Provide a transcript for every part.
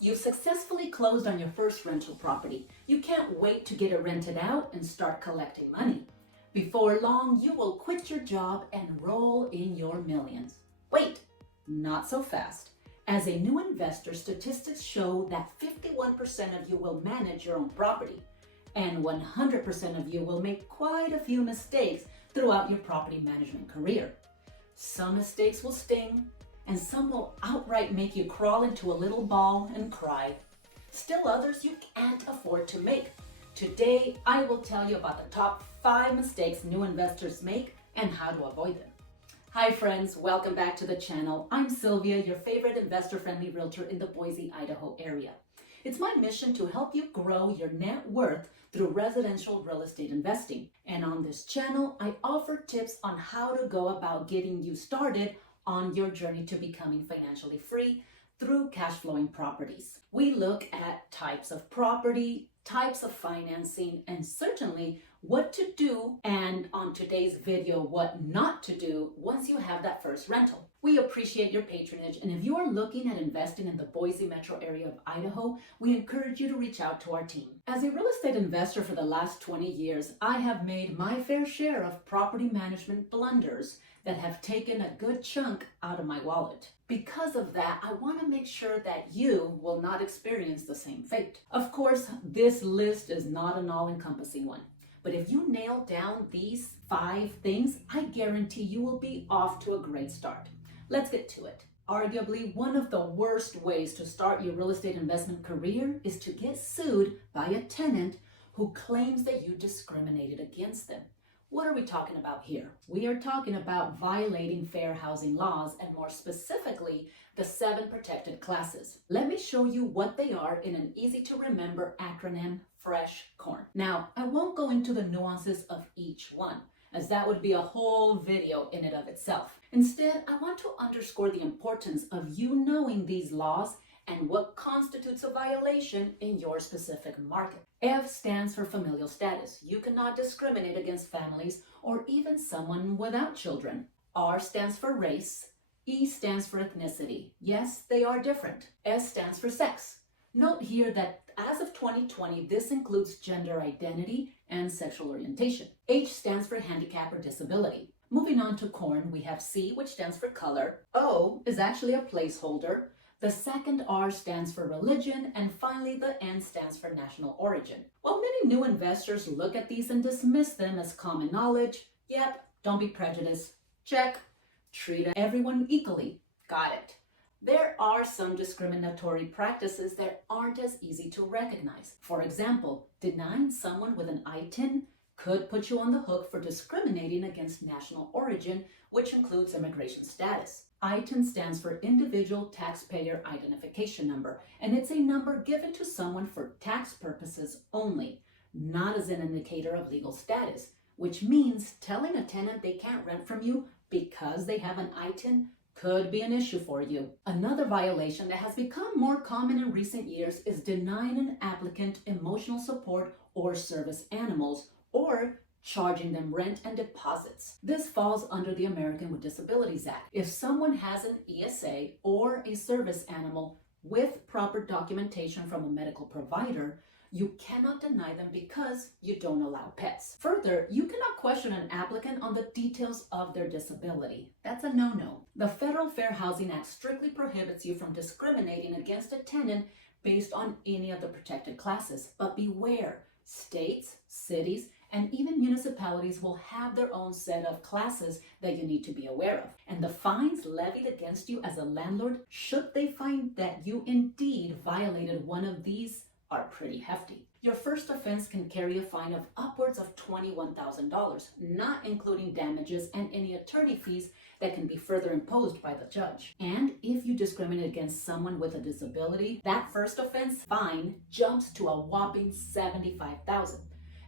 You've successfully closed on your first rental property. You can't wait to get it rented out and start collecting money. Before long, you will quit your job and roll in your millions. Wait, not so fast. As a new investor, statistics show that 51% of you will manage your own property, and 100% of you will make quite a few mistakes throughout your property management career. Some mistakes will sting, and some will outright make you crawl into a little ball and cry. Still others you can't afford to make. Today, I will tell you about the top 5 mistakes new investors make and how to avoid them. Hi friends, welcome back to the channel. I'm Sylvia, your favorite investor-friendly realtor in the Boise, Idaho area. It's my mission to help you grow your net worth through residential real estate investing. And on this channel, I offer tips on how to go about getting you started on your journey to becoming financially free through cash flowing properties. We look at types of property, types of financing, and certainly what to do, and on today's video, what not to do once you have that first rental. We appreciate your patronage, and if you are looking at investing in the Boise metro area of Idaho, we encourage you to reach out to our team. As a real estate investor for the last 20 years, I have made my fair share of property management blunders that have taken a good chunk out of my wallet. Because of that, I want to make sure that you will not experience the same fate. Of course, this list is not an all-encompassing one, but if you nail down these 5 things, I guarantee you will be off to a great start. Let's get to it. Arguably, one of the worst ways to start your real estate investment career is to get sued by a tenant who claims that you discriminated against them. What are we talking about here? We are talking about violating fair housing laws, and more specifically, the 7 protected classes. Let me show you what they are in an easy to remember acronym, Fresh Corn. Now, I won't go into the nuances of each one, as that would be a whole video in and of itself. Instead, I want to underscore the importance of you knowing these laws and what constitutes a violation in your specific market. F stands for familial status. You cannot discriminate against families or even someone without children. R stands for race. E stands for ethnicity. Yes, they are different. S stands for sex. Note here that as of 2020, this includes gender identity and sexual orientation. H stands for handicap or disability. Moving on to corn, we have C, which stands for color. O is actually a placeholder. The second R stands for religion, and finally the N stands for national origin. While many new investors look at these and dismiss them as common knowledge, yep, don't be prejudiced. Check. Treat everyone equally. Got it. There are some discriminatory practices that aren't as easy to recognize. For example, denying someone with an ITIN could put you on the hook for discriminating against national origin, which includes immigration status. ITIN stands for Individual Taxpayer Identification Number, and it's a number given to someone for tax purposes only, not as an indicator of legal status, which means telling a tenant they can't rent from you because they have an ITIN could be an issue for you. Another violation that has become more common in recent years is denying an applicant emotional support or service animals, or charging them rent and deposits. This falls under the American with Disabilities Act. If someone has an ESA or a service animal with proper documentation from a medical provider, you cannot deny them because you don't allow pets. Further, you cannot question an applicant on the details of their disability. That's a no-no. The Federal Fair Housing Act strictly prohibits you from discriminating against a tenant based on any of the protected classes. But beware, states, cities, and even municipalities will have their own set of classes that you need to be aware of. And the fines levied against you as a landlord, should they find that you indeed violated one of these, are pretty hefty. Your first offense can carry a fine of upwards of $21,000, not including damages and any attorney fees that can be further imposed by the judge. And if you discriminate against someone with a disability, that first offense fine jumps to a whopping $75,000.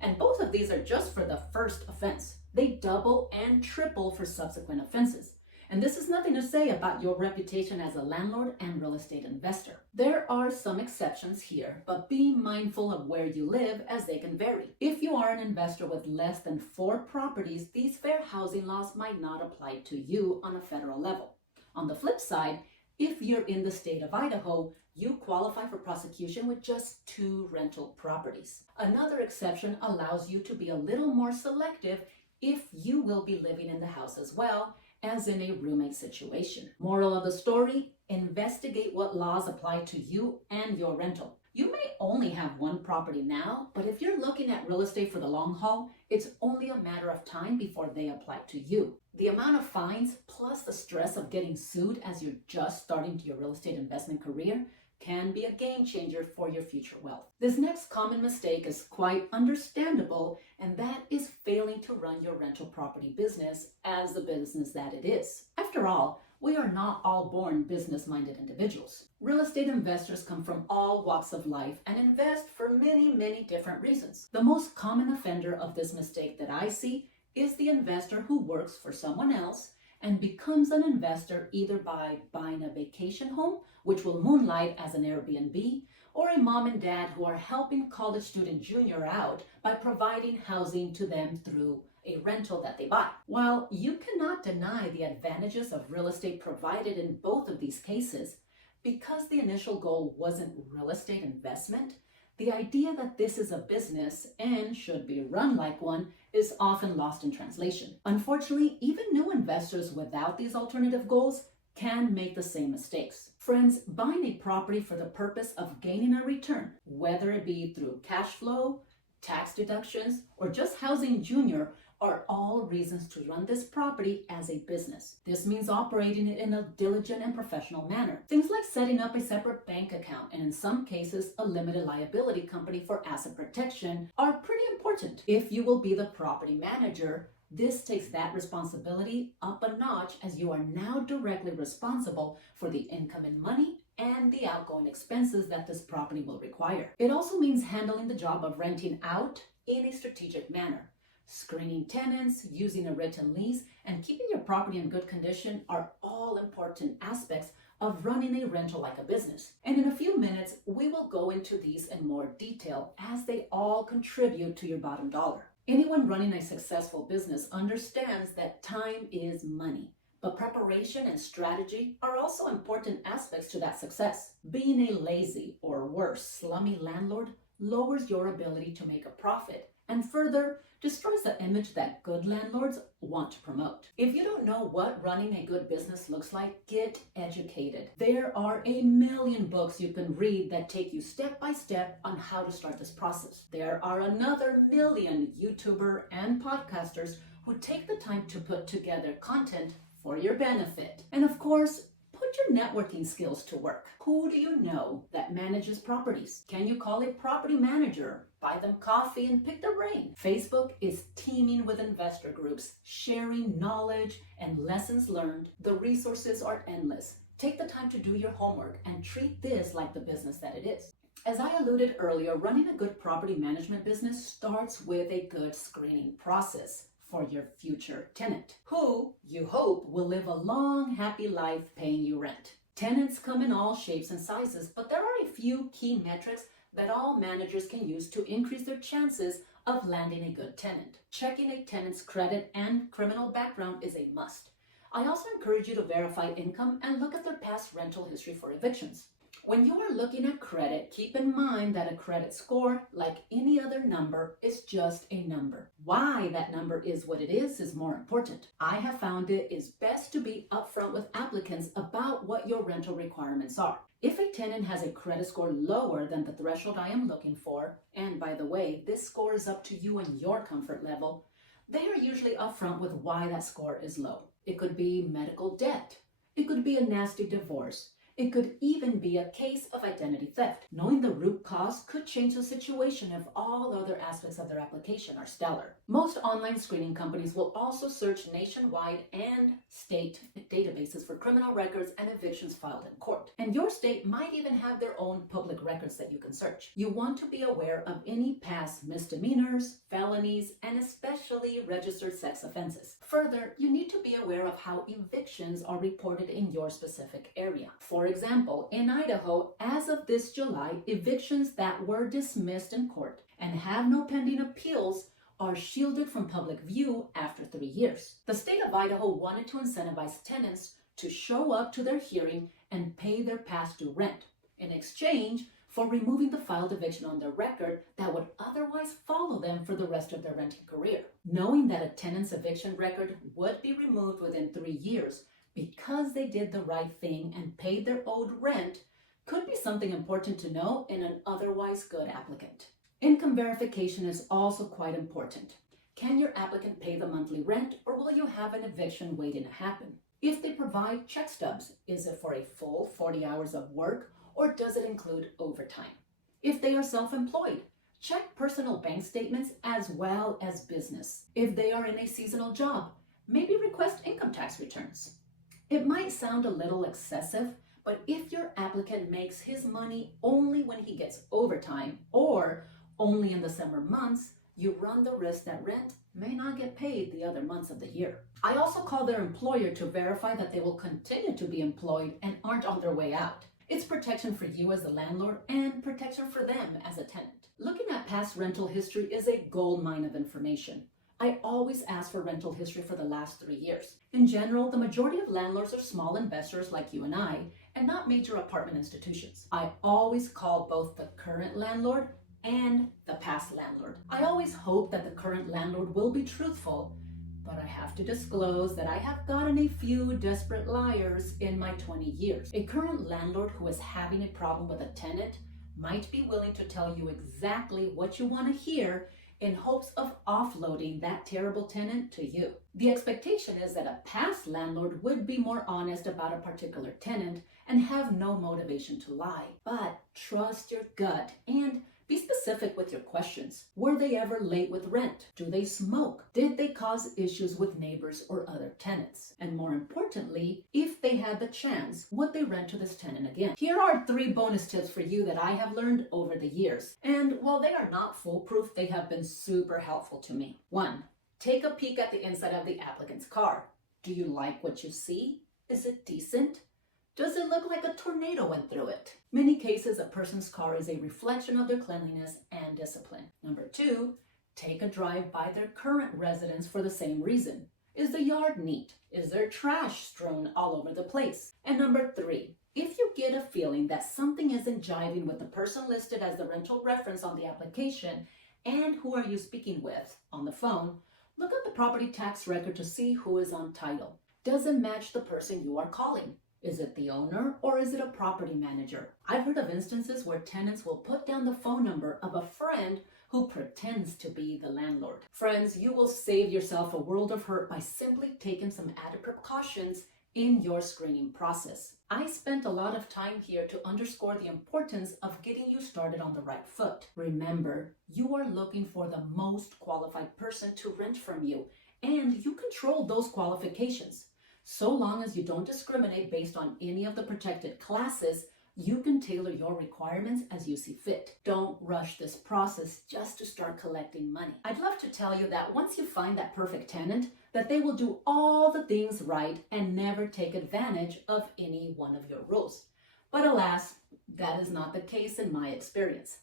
And both of these are just for the first offense. They double and triple for subsequent offenses. And this is nothing to say about your reputation as a landlord and real estate investor. There are some exceptions here, but be mindful of where you live as they can vary. If you are an investor with less than 4 properties, these fair housing laws might not apply to you on a federal level. On the flip side, if you're in the state of Idaho, you qualify for prosecution with just 2 rental properties. Another exception allows you to be a little more selective if you will be living in the house as well as in a roommate situation. Moral of the story, investigate what laws apply to you and your rental. You may only have 1 property now, but if you're looking at real estate for the long haul, it's only a matter of time before they apply to you. The amount of fines plus the stress of getting sued as you're just starting your real estate investment career can be a game changer for your future wealth. This next common mistake is quite understandable, and that is failing to run your rental property business as the business that it is. After all, we are not all born business-minded individuals. Real estate investors come from all walks of life and invest for many different reasons. The most common offender of this mistake that I see is the investor who works for someone else and becomes an investor either by buying a vacation home, which will moonlight as an Airbnb, or a mom and dad who are helping college student junior out by providing housing to them through a rental that they buy. While you cannot deny the advantages of real estate provided in both of these cases, because the initial goal wasn't real estate investment, the idea that this is a business and should be run like one is often lost in translation. Unfortunately, even new investors without these alternative goals can make the same mistakes. Friends, buying a property for the purpose of gaining a return, whether it be through cash flow, tax deductions, or just housing junior, are all reasons to run this property as a business. This means operating it in a diligent and professional manner. Things like setting up a separate bank account and in some cases a limited liability company for asset protection are pretty important. If you will be the property manager, this takes that responsibility up a notch as you are now directly responsible for the income and money and the outgoing expenses that this property will require. It also means handling the job of renting out in a strategic manner. Screening tenants, using a written lease, and keeping your property in good condition are all important aspects of running a rental like a business. And in a few minutes, we will go into these in more detail as they all contribute to your bottom dollar. Anyone running a successful business understands that time is money, but preparation and strategy are also important aspects to that success. Being a lazy or worse, slummy landlord lowers your ability to make a profit and further destroys the image that good landlords want to promote. If you don't know what running a good business looks like, get educated. There are a million books you can read that take you step by step on how to start this process. There are another million YouTuber and podcasters who take the time to put together content for your benefit. And of course, put your networking skills to work. Who do you know that manages properties? Can you call a property manager, buy them coffee, and pick their brain? Facebook is teeming with investor groups, sharing knowledge and lessons learned. The resources are endless. Take the time to do your homework and treat this like the business that it is. As I alluded earlier, running a good property management business starts with a good screening process for your future tenant, who you hope will live a long, happy life paying you rent. Tenants come in all shapes and sizes, but there are a few key metrics that all managers can use to increase their chances of landing a good tenant. Checking a tenant's credit and criminal background is a must. I also encourage you to verify income and look at their past rental history for evictions. When you are looking at credit, keep in mind that a credit score, like any other number, is just a number. Why that number is what it is more important. I have found it is best to be upfront with applicants about what your rental requirements are. If a tenant has a credit score lower than the threshold I am looking for, and by the way, this score is up to you and your comfort level, they are usually upfront with why that score is low. It could be medical debt. It could be a nasty divorce. It could even be a case of identity theft. Knowing the root cause could change the situation if all other aspects of their application are stellar. Most online screening companies will also search nationwide and state databases for criminal records and evictions filed in court. And your state might even have their own public records that you can search. You want to be aware of any past misdemeanors, felonies, and especially registered sex offenses. Further, you need to be aware of how evictions are reported in your specific area. For example, in Idaho, as of this July, evictions that were dismissed in court and have no pending appeals are shielded from public view after 3 years. The state of Idaho wanted to incentivize tenants to show up to their hearing and pay their past due rent. in exchange for removing the filed eviction on their record that would otherwise follow them for the rest of their renting career. Knowing that a tenant's eviction record would be removed within 3 years because they did the right thing and paid their owed rent could be something important to know in an otherwise good applicant. Income verification is also quite important. Can your applicant pay the monthly rent, or will you have an eviction waiting to happen? If they provide check stubs, is it for a full 40 hours of work, or does it include overtime? If they are self-employed, check personal bank statements as well as business. If they are in a seasonal job, maybe request income tax returns. It might sound a little excessive, but if your applicant makes his money only when he gets overtime or only in the summer months, you run the risk that rent may not get paid the other months of the year. I also call their employer to verify that they will continue to be employed and aren't on their way out. It's protection for you as the landlord and protection for them as a tenant. Looking at past rental history is a gold mine of information. I always ask for rental history for the last 3 years. In general, the majority of landlords are small investors like you and I, and not major apartment institutions. I always call both the current landlord and the past landlord. I always hope that the current landlord will be truthful, but I have to disclose that I have gotten a few desperate liars in my 20 years. A current landlord who is having a problem with a tenant might be willing to tell you exactly what you want to hear in hopes of offloading that terrible tenant to you. The expectation is that a past landlord would be more honest about a particular tenant and have no motivation to lie. But trust your gut and be specific with your questions. Were they ever late with rent? Do they smoke? Did they cause issues with neighbors or other tenants? And more importantly, if they had the chance, would they rent to this tenant again? Here are 3 bonus tips for you that I have learned over the years. And while they are not foolproof, they have been super helpful to me. 1. Take a peek at the inside of the applicant's car. Do you like what you see? Is it decent? Does it look like a tornado went through it? Many cases, a person's car is a reflection of their cleanliness and discipline. Number 2, take a drive by their current residence for the same reason. Is the yard neat? Is there trash strewn all over the place? And number 3, if you get a feeling that something isn't jiving with the person listed as the rental reference on the application and who are you speaking with on the phone, look at the property tax record to see who is on title. Does it match the person you are calling? Is it the owner or is it a property manager? I've heard of instances where tenants will put down the phone number of a friend who pretends to be the landlord. Friends, you will save yourself a world of hurt by simply taking some added precautions in your screening process. I spent a lot of time here to underscore the importance of getting you started on the right foot. Remember, you are looking for the most qualified person to rent from you, and you control those qualifications. So long as you don't discriminate based on any of the protected classes, you can tailor your requirements as you see fit. Don't rush this process just to start collecting money. I'd love to tell you that once you find that perfect tenant, that they will do all the things right and never take advantage of any one of your rules. But alas, that is not the case in my experience.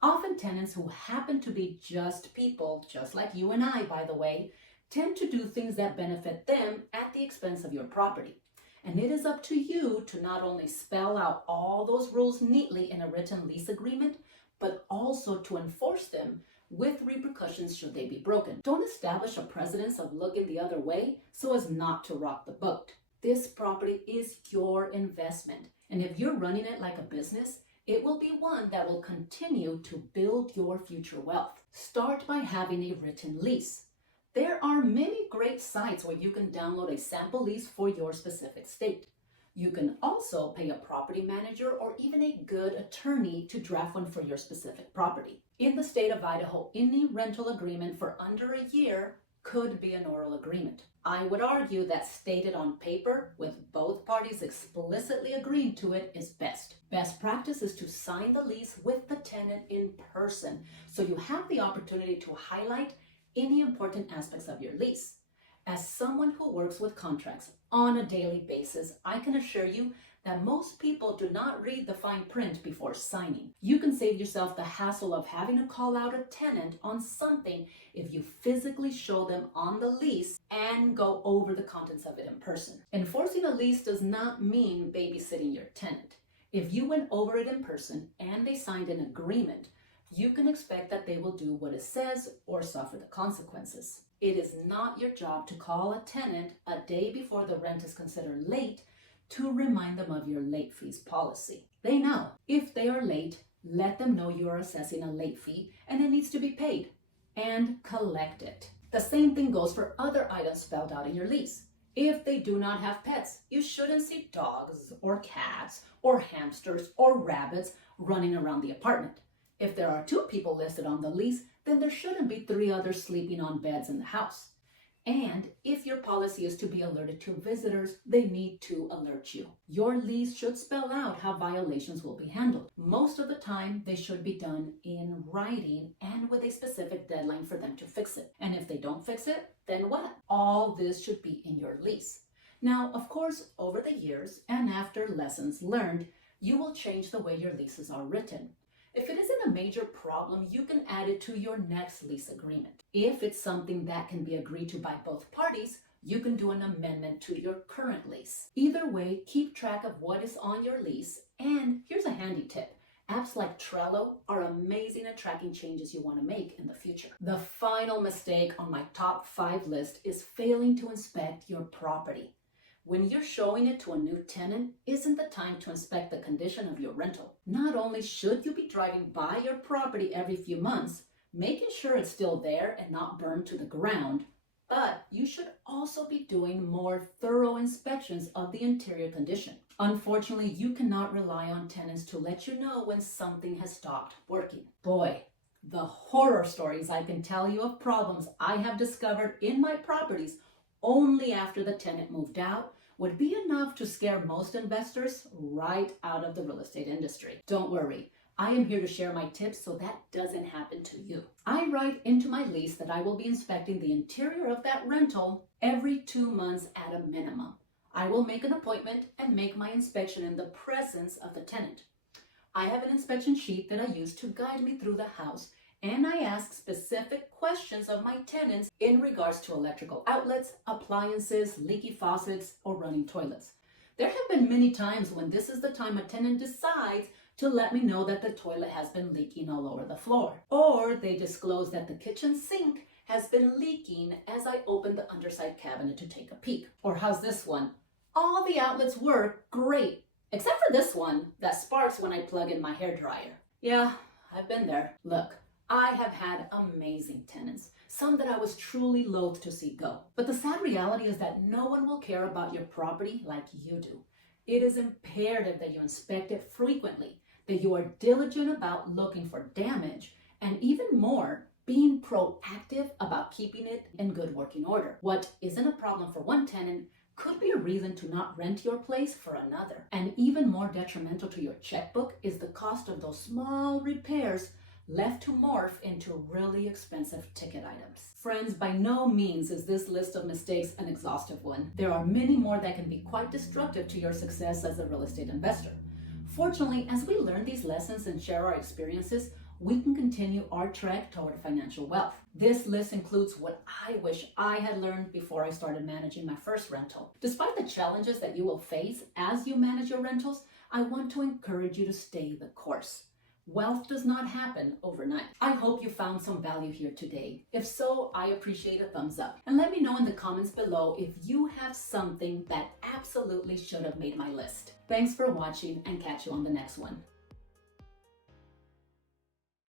Often tenants who happen to be just people, just like you and I, by the way, tend to do things that benefit them at the expense of your property. And it is up to you to not only spell out all those rules neatly in a written lease agreement, but also to enforce them with repercussions should they be broken. Don't establish a precedence of looking the other way so as not to rock the boat. This property is your investment, and if you're running it like a business, it will be one that will continue to build your future wealth. Start by having a written lease. There are many great sites where you can download a sample lease for your specific state. You can also pay a property manager or even a good attorney to draft one for your specific property. In the state of Idaho, any rental agreement for under a year could be an oral agreement. I would argue that stated on paper with both parties explicitly agreeing to it is best. Best practice is to sign the lease with the tenant in person so you have the opportunity to highlight any important aspects of your lease. As someone who works with contracts on a daily basis, I can assure you that most people do not read the fine print before signing. You can save yourself the hassle of having to call out a tenant on something if you physically show them on the lease and go over the contents of it in person. Enforcing a lease does not mean babysitting your tenant. If you went over it in person and they signed an agreement, you can expect that they will do what it says or suffer the consequences. It is not your job to call a tenant a day before the rent is considered late to remind them of your late fees policy. They know. If they are late, let them know you are assessing a late fee and it needs to be paid, and collect it. The same thing goes for other items spelled out in your lease. If they do not have pets, you shouldn't see dogs or cats or hamsters or rabbits running around the apartment. If there are 2 people listed on the lease, then there shouldn't be 3 others sleeping on beds in the house. And if your policy is to be alerted to visitors, they need to alert you. Your lease should spell out how violations will be handled. Most of the time, they should be done in writing and with a specific deadline for them to fix it. And if they don't fix it, then what? All this should be in your lease. Now, of course, over the years and after lessons learned, you will change the way your leases are written. If it isn't a major problem, you can add it to your next lease agreement. If it's something that can be agreed to by both parties, you can do an amendment to your current lease. Either way, keep track of what is on your lease. And here's a handy tip. Apps like Trello are amazing at tracking changes you want to make in the future. The final mistake on my top 5 list is failing to inspect your property. When you're showing it to a new tenant, isn't the time to inspect the condition of your rental. Not only should you be driving by your property every few months, making sure it's still there and not burned to the ground, but you should also be doing more thorough inspections of the interior condition. Unfortunately, you cannot rely on tenants to let you know when something has stopped working. Boy, the horror stories I can tell you of problems I have discovered in my properties only after the tenant moved out would be enough to scare most investors right out of the real estate industry. Don't worry, I am here to share my tips so that doesn't happen to you. I write into my lease that I will be inspecting the interior of that rental every 2 months at a minimum. I will make an appointment and make my inspection in the presence of the tenant. I have an inspection sheet that I use to guide me through the house, and I ask specific questions of my tenants in regards to electrical outlets, appliances, leaky faucets, or running toilets. There have been many times when this is the time a tenant decides to let me know that the toilet has been leaking all over the floor, or they disclose that the kitchen sink has been leaking as I open the underside cabinet to take a peek. Or how's this one? All the outlets work great, except for this one that sparks when I plug in my hairdryer. Yeah, I've been there. Look, I have had amazing tenants, some that I was truly loath to see go. But the sad reality is that no one will care about your property like you do. It is imperative that you inspect it frequently, that you are diligent about looking for damage, and even more, being proactive about keeping it in good working order. What isn't a problem for one tenant could be a reason to not rent your place for another. And even more detrimental to your checkbook is the cost of those small repairs left to morph into really expensive ticket items. Friends, by no means is this list of mistakes an exhaustive one. There are many more that can be quite destructive to your success as a real estate investor. Fortunately, as we learn these lessons and share our experiences, we can continue our trek toward financial wealth. This list includes what I wish I had learned before I started managing my first rental. Despite the challenges that you will face as you manage your rentals, I want to encourage you to stay the course. Wealth does not happen overnight. I hope you found some value here today. If so, I appreciate a thumbs up. And let me know in the comments below if you have something that absolutely should have made my list. Thanks for watching, and catch you on the next one.